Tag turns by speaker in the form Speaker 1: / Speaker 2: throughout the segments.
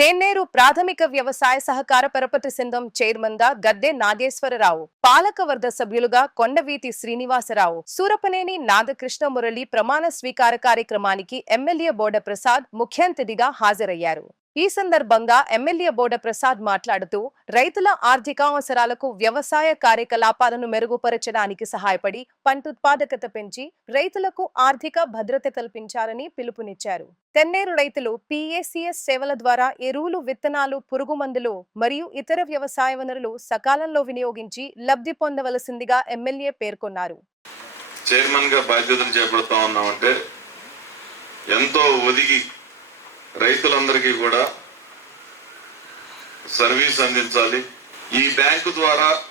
Speaker 1: తేన్నేరు ప్రాథమిక వ్యవసాయ సహకార పరపతి సింధం చైర్మన్గా గద్దె నాగేశ్వరరావు పాలకవర్గ సభ్యులుగా కొండవీతి శ్రీనివాసరావు సూరపనేని నాదకృష్ణ మురళి ప్రమాణ స్వీకార కార్యక్రమానికి ఎమ్మెల్యే బోడ ప్రసాద్ ముఖ్యంతిథిగా హాజరయ్యారు. ఈ సందర్భంగా ఎమ్మెల్యే బోడ ప్రసాద్ మాట్లాడుతూ రైతుల ఆర్థిక అవసరాలకు వ్యవసాయ కార్యకలాపాలను మెరుగుపరచడానికి సహాయపడి పంటుత్పాదకత పెంచి రైతులకు ఆర్థిక భద్రత కల్పించాలని పిలుపునిచ్చారు. తెన్నేరు రైతులు పిఏసిఎస్ సేవల ద్వారా ఎరువులు విత్తనాలు పురుగు మందులు మరియు ఇతర వ్యవసాయ వనరులు సకాలంలో వినియోగించి లబ్ధి పొందవలసిందిగా ఎమ్మెల్యే పేర్కొన్నారు.
Speaker 2: చైర్మన్గా బాధ్యతలు చేపడతా ఉన్నామంటే ఎంతో ఒదిగి రైతులందరికీ కూడా సర్వీస్ అందించాలి. ఈ బ్యాంకు ద్వారా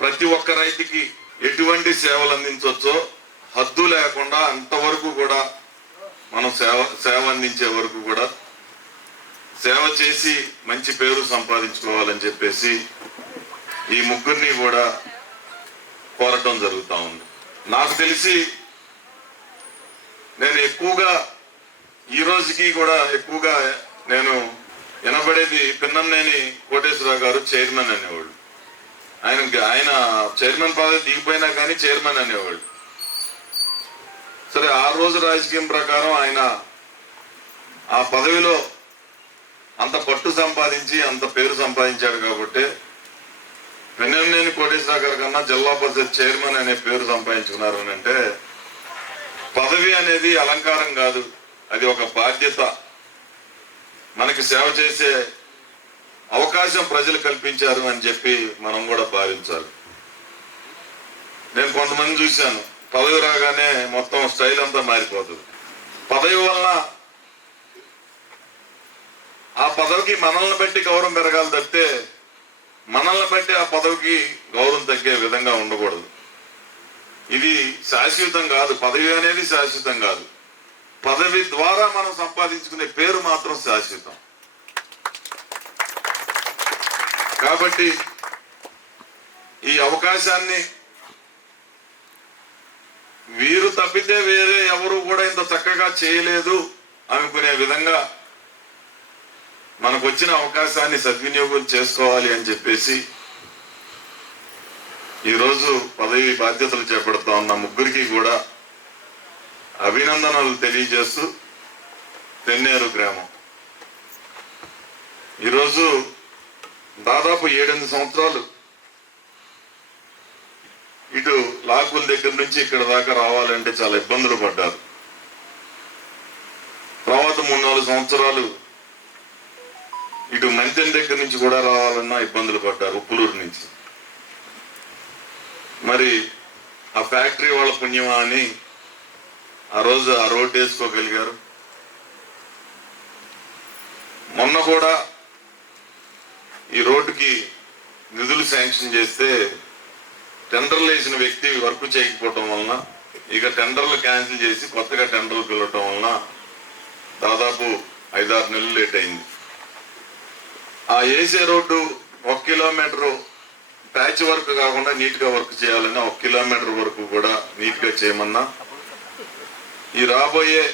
Speaker 2: ప్రతి ఒక్క రైతుకి ఎటువంటి సేవలు అందించవచ్చో హద్దు లేకుండా అంతవరకు కూడా మనం సేవ సేవ అందించే వరకు కూడా సేవ చేసి మంచి పేరు సంపాదించుకోవాలని చెప్పేసి ఈ ముగ్గురిని కూడా కోరటం జరుగుతూ ఉంది. నాకు తెలిసి నేను ఎక్కువగా ఈ రోజుకి కూడా ఎక్కువగా నేను వినబడేది పిన్నమ్నేని కోటేశ్వరరావు గారు చైర్మన్ అనేవాళ్ళు. ఆయన ఆయన చైర్మన్ పదవి దిగిపోయినా కానీ చైర్మన్ అనేవాళ్ళు. సరే ఆ రోజు రాజకీయం ప్రకారం ఆయన ఆ పదవిలో అంత పట్టు సంపాదించి అంత పేరు సంపాదించాడు కాబట్టి పెన్నెనేని కోటేశ్వరరావు గారి కన్నా జిల్లా పరిషత్ చైర్మన్ అనే పేరు సంపాదించుకున్నారు అని అంటే పదవి అనేది అలంకారం కాదు. అది ఒక బాధ్యత. మనకి సేవ చేసే అవకాశం ప్రజలు కల్పించారు అని చెప్పి మనం కూడా భావించాలి. నేను కొంతమంది చూశాను. పదవి రాగానే మొత్తం స్టైల్ అంతా మారిపోతుంది. పదవి వలన ఆ పదవికి మనల్ని బట్టి గౌరవం పెరగాలి తప్పితే మనల్ని బట్టి ఆ పదవికి గౌరవం తగ్గే విధంగా ఉండకూడదు. ఇది శాశ్వతం కాదు. పదవి అనేది శాశ్వతం కాదు. పదవి ద్వారా మనం సంపాదించుకునే పేరు మాత్రం శాశ్వతం. కాబట్టి ఈ అవకాశాన్ని వీరు తప్పితే వేరే ఎవరు కూడా ఇంత చక్కగా చేయలేదు అనుకునే విధంగా మనకు వచ్చిన అవకాశాన్ని సద్వినియోగం చేసుకోవాలి అని చెప్పేసి ఈరోజు పదవి బాధ్యతలు చేపడతా ఉన్న ముగ్గురికి కూడా అభినందనలు తెలియజేస్తూ తెన్నేరు గ్రామం. ఈరోజు దాదాపు ఏడెనిమిది సంవత్సరాలు ఇటు లాకుల దగ్గర నుంచి ఇక్కడ దాకా రావాలంటే చాలా ఇబ్బందులు పడ్డారు. తర్వాత మూడు నాలుగు సంవత్సరాలు ఇటు మంతెన్ దగ్గర నుంచి కూడా రావాలన్నా ఇబ్బందులు పడ్డారు ఉప్పులూరు నుంచి. మరి ఆ ఫ్యాక్టరీ వాళ్ళ పుణ్యమా అని ఆ రోజు ఆ రోడ్డు వేసుకోగలిగారు. మొన్న కూడా ఈ రోడ్డుకి నిధులు శాంక్షన్ చేస్తే టెండర్లు వేసిన వ్యక్తి వర్క్ చేయకపోవటం వలన ఇక టెండర్లు క్యాన్సిల్ చేసి కొత్తగా టెండర్లు పిలవటం వలన దాదాపు ఐదారు నెలలు లేట్ అయింది. ఆ ఏసే రోడ్డు ఒక కిలోమీటరు ప్యాచ్ వర్క్ కాకుండా నీట్గా వర్క్ చేయాలని ఒక కిలోమీటర్ వరకు కూడా నీట్గా చేయమన్నా ఈ రాబోయే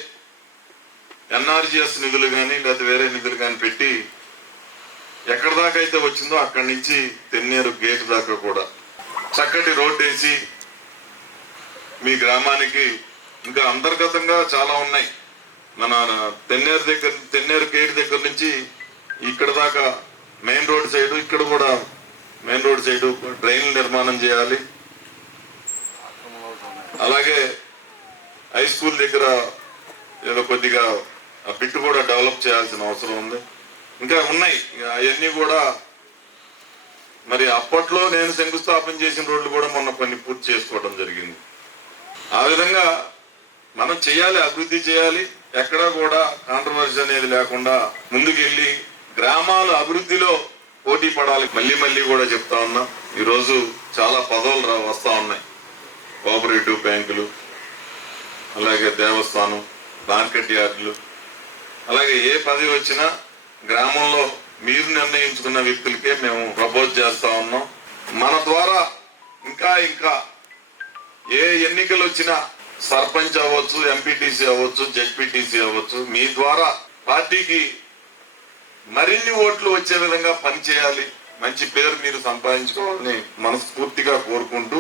Speaker 2: ఎన్ఆర్జిఎస్ నిధులు కానీ లేకపోతే వేరే నిధులు కానీ పెట్టి ఎక్కడి దాకా అయితే వచ్చిందో అక్కడి నుంచి తెన్నేరు గేట్ దాకా కూడా. చక్కటి రోడ్డు వేసి మీ గ్రామానికి ఇంకా అంతర్గతంగా చాలా ఉన్నాయి. మన తెన్నేరు దగ్గర తెన్నేరు గేట్ దగ్గర నుంచి ఇక్కడ దాకా మెయిన్ రోడ్ సైడ్ ఇక్కడ కూడా మెయిన్ రోడ్ సైడ్ డ్రైన్ నిర్మాణం చేయాలి. అలాగే హై స్కూల్ దగ్గర ఏదో కొద్దిగా ఆ బిట్ కూడా డెవలప్ చేయాల్సిన అవసరం ఉంది. ఇంకా ఉన్నాయి. అవన్నీ కూడా మరి అప్పట్లో నేను శంకుస్థాపన చేసిన రోడ్లు కూడా మొన్న కొన్ని పూర్తి చేసుకోవడం జరిగింది. ఆ విధంగా మనం చేయాలి అభివృద్ధి చేయాలి. ఎక్కడా కూడా కాంట్రవర్సీ అనేది లేకుండా ముందుకెళ్ళి గ్రామాల అభివృద్ధిలో పోటీ పడాలి. మళ్ళీ మళ్ళీ కూడా చెప్తా ఉన్నా ఈరోజు చాలా పదవులు రా వస్తా ఉన్నాయి. కోఆపరేటివ్ బ్యాంకులు అలాగే దేవస్థానం మార్కెట్ యార్డులు. అలాగే ఏ పదవి వచ్చినా గ్రామంలో మీరు నిర్ణయించుకున్న వ్యక్తులకే మేము ప్రపోజ్ చేస్తా ఉన్నాం. మన ద్వారా ఇంకా ఇంకా ఏ ఎన్నికలు వచ్చినా సర్పంచ్ అవ్వచ్చు ఎంపీటీసీ అవ్వచ్చు జెడ్పీటీసీ అవ్వచ్చు మీ ద్వారా పార్టీకి మరిన్ని ఓట్లు వచ్చే విధంగా పనిచేయాలి. మంచి పేరు మీరు సంపాదించుకోవాలని మనస్ఫూర్తిగా కోరుకుంటూ